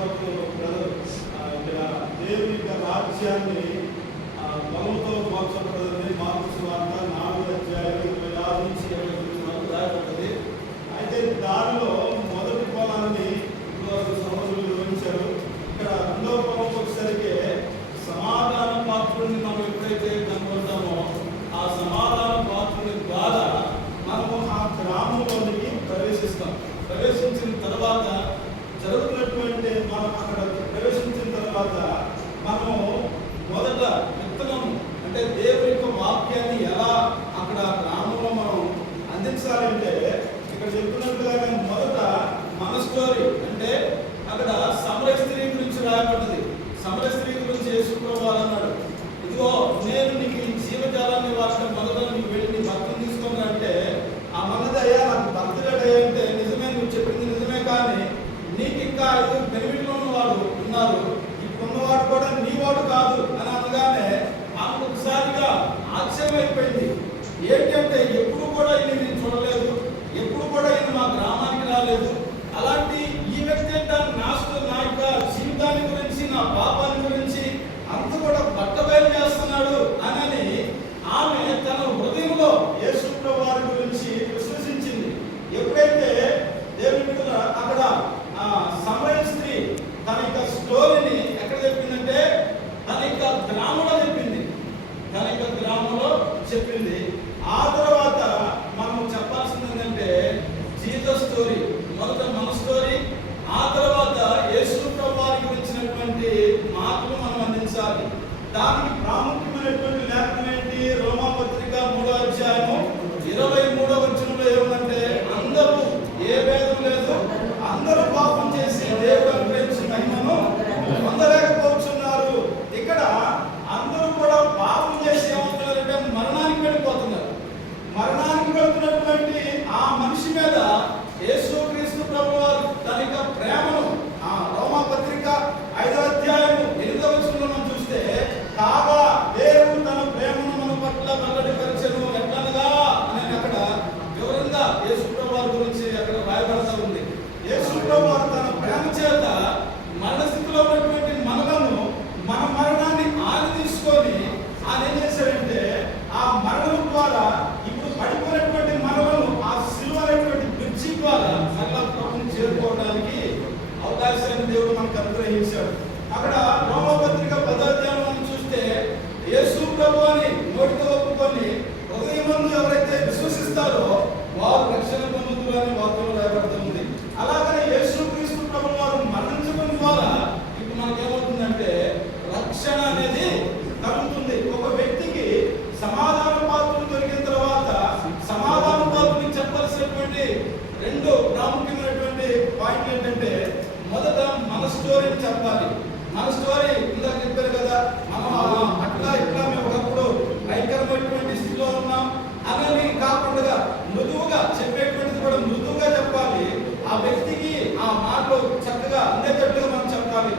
వరకు ఇక్కడ దేవుని యొక్క రాజ్యాన్ని బలంతో మోక్షపడదని మార్కు సువార్త 4వ అధ్యాయం 26 నుంచి 29 వరకు రాయబడ్డది. అయితే దానిలో మొదటి పొలాన్ని సహోదరులు వివరించారు. ఇక్కడ రెండవ పొలంకి వచ్చేసరికి సమాధాన పాత్రుడిని మనం ఎప్పుడైతే కనుగొంటామో ఆ సమాధాన పాత్రుడి ద్వారా మనము ఆ గ్రామంలోనికి ప్రవేశిస్తాం. ప్రవేశించిన తర్వాత జరుగుతున్నటువంటి మనం అక్కడ ప్రవేశించిన తర్వాత మనము మొదట విత్తనం అంటే దేవుని యొక్క వాక్యాన్ని ఎలా అక్కడ గ్రామంలో మనం అందించాలంటే ఇక్కడ చెప్తున్నట్టుగానే మొదట మన స్టోరీ అంటే అక్కడ సమరయ స్త్రీ గురించి రాయబడ్డది. సమరయ స్త్రీ గురించి యేసుప్రభువారు ఇదిగో నేను నీకు ఈ జీవజాలాన్ని వాడటం మొదట నీకు వెళ్ళి నీ భర్తను తీసుకున్నా అంటే ఆ మనది అయ్యా నాకు భర్తలేడు అయ్యా అంటే నిజమే, నువ్వు చెప్పింది నిజమే, కానీ నీకు ఇంకా బెనిఫిట్లో ఉన్నవాడు ఉన్నారు, ఇప్పుడున్నవాడు కూడా నీ వాడు కాదు అని అనగానే ఆమెకు ఒకసారిగా ఆశ్చర్యమైపోయింది. ఏంటంటే ఎప్పుడు కూడా ఈయన నేను చూడలేదు, ఎప్పుడు కూడా ఈయన మా గ్రామానికి రాలేదు, అలాంటి ఈ వ్యక్తి అంటే నా యొక్క జీవితాన్ని గురించి నా పాపాన్ని గురించి అంత కూడా బట్టబయలు చేస్తున్నాడు అని ఆమె తన హృదయంలో యేసుప్రభువారి గురించి విశ్వసించింది. ఎప్పుడైతే దేవుని అక్కడ సమరయ స్త్రీ తన యొక్క స్టోరీని ఎక్కడ చెప్పిందంటే తన యొక్క గ్రామంలో చెప్పింది. తన యొక్క గ్రామంలో చెప్పింది. ఆ తర్వాత మనం చెప్పాల్సింది ఏంటంటే జీసస్ స్టోరీ, మొదట మన స్టోరీ, ఆ తర్వాత యేసుప్రభువారి గురించినటువంటి మాటలు మనం అందించాలి. దానికి ప్రాముఖ్యమైనటువంటి లేఖనం ఏంటి? రోమాపత్రిక 3వ అధ్యాయము 23వ వచనంలో ఏముందంటే అందరూ ఏ భేదం లేదు, అందరూ పాపం చేసి దేవుడు అనుగ్రహించిన మహిమను పొందలేకపోతున్నారు. ఇక్కడ అందరూ కూడా పాపం చేసి ఏమవుతున్నారంటే మరణానికి వెళ్ళిపోతున్నారు. మరణానికి వెళ్తున్నటువంటి ఆ మనిషి మీద యేసుక్రీస్తు ప్రభువారు తన యొక్క ప్రేమను రోమాపత్రిక 5వ అధ్యాయము 8వ వచనంలో మనం చూస్తే కాగా దేవుడు తన ప్రేమను మన పట్ల వెల్లడిపరిచెను ఎట్లనగా అని అక్కడ వివరంగా యేసు ప్రభువారి గురించి అక్కడ రాయబడతా ఉంది. యేసు ప్రభువారు తన ప్రేమ చేత మరణ స్థితిలో ఉన్నటువంటి మనలను మన మరణాన్ని ఆని తీసుకొని ఆయన ఏం చేశాడంటే ఆ మరణం ద్వారా ఇప్పుడు పడిపోయినటువంటి మనలను ఆ సిలువ అనేటువంటి బ్రిడ్జి ద్వారా మరలా ప్రభువుని చేరుకోవడానికి అవకాశాన్ని దేవుడు మనకు అనుగ్రహించాడు. అక్కడ రోమపత్రిక 10వ అధ్యాయం మనం చూస్తే యేసు ప్రభువుని నోటితో ఒప్పుకొని హృదయమందు ఎవరైతే విశ్వసిస్తారో వారు రక్షణ పొందుతారని వాక్యంలో రాయబడుతుంది. అలాగనే యేసుక్రీస్తు ప్రభువారు మరణించడం ద్వారా ఇప్పుడు మనకేమవుతుందంటే రక్షణ అనేది కలుగుతుంది. ఒక వ్యక్తికి సమాధాన పాత్రలు దొరికిన తర్వాత సమాధాన పాత్రని చెప్పాల్సినటువంటి 2 ప్రాముఖ్యమైనటువంటి పాయింట్లు ఏంటంటే మొదట మన స్టోరీని చెప్పాలి. మన స్టోరీ ఇందాక చెప్పారు కదా, మనం అట్లా ఇట్లా మేము ఒకప్పుడు భయంకరమైనటువంటి స్థితిలో ఉన్నాం అని కాకుండా మృదువుగా చెప్పేటువంటిది కూడా మృదువుగా చెప్పాలి. ఆ వ్యక్తికి ఆ మాటలు చక్కగా అందేటట్టుగా మనం చెప్పాలి.